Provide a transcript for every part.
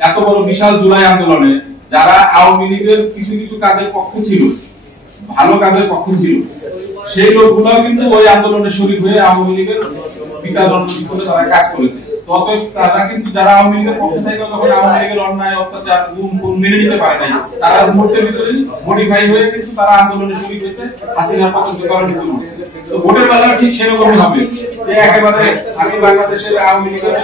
এত বড় বিশাল জুলাই আন্দোলনে যারা আওয়ামী লীগের কিছু কিছু কাজের পক্ষে ছিল, ভালো কাজের পক্ষে ছিল, সেই লোকগুলো কিন্তু ওই আন্দোলনে শরীক হয়ে আওয়ামী লীগের বিতাড়নের পিছনে তারা কাজ করেছে। তবে তারা কিন্তু যারা আওয়ামী লীগের পক্ষে থেকে যখন আওয়ামী লীগের অন্যায় অত্যাচার গুম মেনে নিতে পারে নাই, তারা মুহূর্তের ভিতরে মডিফাই হয়ে কিন্তু তারা আন্দোলনে শরীক হয়েছে হাসিনার পতন করার জন্য। তো ভোটের বেলা ঠিক সেরকমই হবে যে একেবারে আমি বাংলাদেশের আওয়ামী লীগের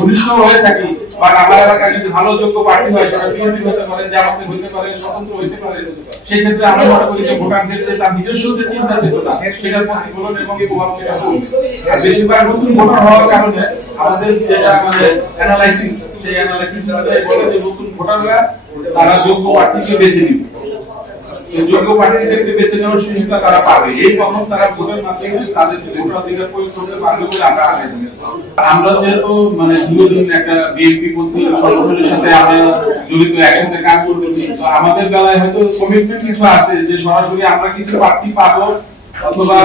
ঘনিষ্ঠ হয়ে থাকি, বাট আমার এলাকায় যদি ভালো যোগ্য প্রার্থী হয় সেটা বিএনপি হতে পারে, জামাতের হতে পারে, স্বতন্ত্র হতে পারে, সেই ক্ষেত্রে আমরা মনে করি যে ভোটারদের যে তার নিজস্ব যে চিন্তা চেতনা সেটার প্রতিফলন এবং প্রভাব সেটা পড়বে। আর বেশিরভাগ নতুন ভোটার হওয়ার কারণে আমাদের যেটা মানে অ্যানালাইসিস, সেই অ্যানালাইসিস অনুযায়ী বলে যে নতুন ভোটাররা তারা যোগ্য প্রার্থীকে বেছে নিবে, যোগ্য প্রার্থীদেরকে বেছে নেওয়ার সুযোগটা তারা পাবে। এই প্রথম তারা ভোটের মাধ্যমে তাদের ভোটার অধিকার প্রয়োগ করতে পারবে বলে আমরা আশা করি। আমরা যেহেতু মানে দীর্ঘদিন একটা বিএনপি সংগঠনের সাথে আমরা জড়িত, একসাথে কাজ করতেছি, তো আমাদের বেলায় হয়তো কমিটমেন্ট কিছু আছে যে সরাসরি আমরা কিছু প্রার্থী পাবো, অথবা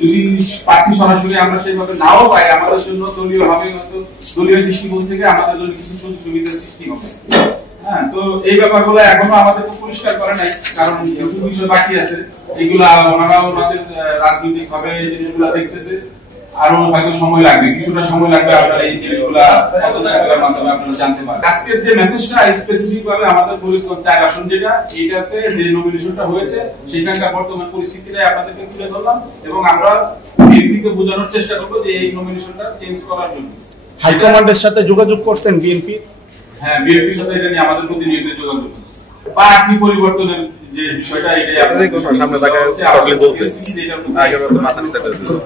যদি প্রার্থী সরাসরি আমরা সেইভাবে নাও পাই, আমাদের জন্য দলীয় ভাবে দলীয় দৃষ্টিকোণ থেকে আমাদের জন্য কিছু সুযোগ সুবিধার সৃষ্টি হবে। হ্যাঁ, তো এই ব্যাপারগুলো এখনো আমাদের তো পরিষ্কার করে নাই, কারণ কিছু বিষয় বাকি আছে। এগুলা ওনারাও ওনাদের রাজনৈতিক ভাবে জিনিসগুলো দেখতেছে, আরো হয়তো সময় লাগবে, কিছুটা সময় লাগবে আপনারা এই জিনিসগুলা মাধ্যমে আপনারা জানতে পারবেন। আজকের যে মেসেজটা স্পেসিফিক ভাবে আমাদের ফরিদগঞ্জ 4 আসন যেটা, এইটাতে যে নমিনেশনটা হয়েছে সেখানকার বর্তমান পরিস্থিতিটাই আপনাদেরকে তুলে ধরলাম, এবং আমরা বিএনপিকে বোঝানোর চেষ্টা করবো যে এই নমিনেশনটা চেঞ্জ করার জন্য। হাইকমান্ডের সাথে যোগাযোগ করছেন বিএনপি? হ্যাঁ, বিএনপির সাথে এটা নিয়ে আমাদের প্রতিনিয়ত যোগাযোগ হচ্ছে। প্রার্থী পরিবর্তনের যে বিষয়টা, এটাই আপনাদের সামনে রাখা হচ্ছে। আপনি বলতে আগের মত মাথা নিচে করে দিয়েছেন,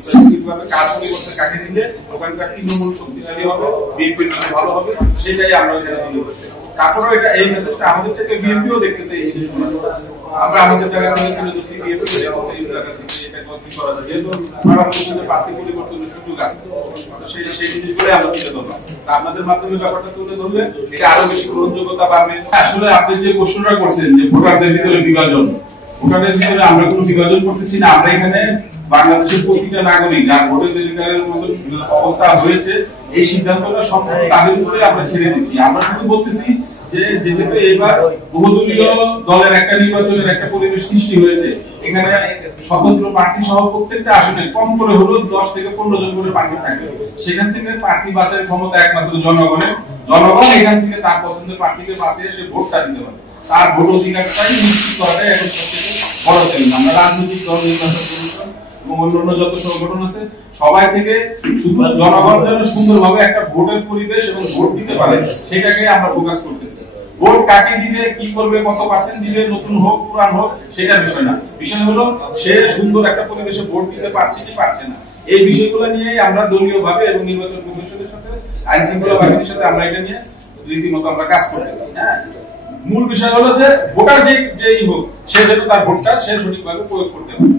স্পেসিফিকভাবে কাজ পরিবর্তন কাকে দিলে ওখানকার তৃণমূল শক্তিশালী হবে, বিএনপির জন্য ভালো হবে, সেটাই আমরা এখানে তুলে ধরছি। তারপরেও এটা এই মেসেজটা আমাদের থেকে বিএনপিও দেখতেছে। এই জিনিসগুলো আমরা আমাদের জায়গা থেকে তুলে ধরছি, বিএনপি এই জায়গা থেকে এটা কি করা যায়, যেহেতু আমরা বলছি প্রার্থী পরিবর্তনের সুযোগ আছে, সেই জিনিসগুলো আমরা তুলে ধরলাম। আপনাদের মাধ্যমে ব্যাপারটা তুলে ধরলে এটা আরো বেশি গ্রহণযোগ্যতা পাবে। আসলে আপনি যে প্রশ্নটা করছেন যে ভোটারদের ভিতরে বিভাজন, ভোটারদের ভিতরে আমরা কোনো বিভাজন করতেছি না। আমরা এখানে বাংলাদেশের প্রতিটা নাগরিক যার ভোটের অধিকারের মতো অবস্থা হয়েছে, এই সিদ্ধান্তটা সম্পূর্ণ তাদের উপরে আমরা ছেড়ে দিচ্ছি। আমরা শুধু বলতেছি যে যেহেতু এবার বহুদলীয় দলের একটা নির্বাচনের একটা পরিবেশ সৃষ্টি হয়েছে, এখানে স্বতন্ত্র প্রার্থী সহ প্রত্যেকটা আসনে কম করে হলো 10 থেকে 15 জন করে প্রার্থী থাকবে। সেখান থেকে প্রার্থী বাছাইয়ের ক্ষমতা একমাত্র জনগণের। জনগণ এখান থেকে তার পছন্দের প্রার্থীকে বাছিয়ে সে ভোটটা দিতে পারে। তার ভোট অধিকারটাই নিশ্চিত করাটাই এখন সবচেয়ে বড় চ্যালেঞ্জ। আমরা রাজনৈতিক দল নির্বাচন কমিশন এবং অন্যান্য যত সংগঠন আছে সবাই থেকে শুধু জনগণ যেন সুন্দরভাবে একটা ভোটের পরিবেশ এবং ভোট দিতে পারে, সেটাকে আমরা ফোকাস করতেছি। ভোট কাকে দিবে, কি করবে, কত পার্সেন্ট দিবে, নতুন হোক পুরান হোক, সেটা বিষয় না। বিষয় হলো সে সুন্দর একটা পরিবেশে ভোট দিতে পারছে কি পারছে না। এই বিষয়গুলো নিয়েই আমরা দলীয় ভাবে এবং নির্বাচন কমিশনের সাথে, আইন শৃঙ্খলা বাহিনীর সাথে আমরা এটা নিয়ে রীতিমতো আমরা কাজ করতেছি। হ্যাঁ, মূল বিষয় হলো যে ভোটার যেই হোক, সে যেন তার ভোটটা সে সঠিকভাবে প্রয়োগ করতে পারে।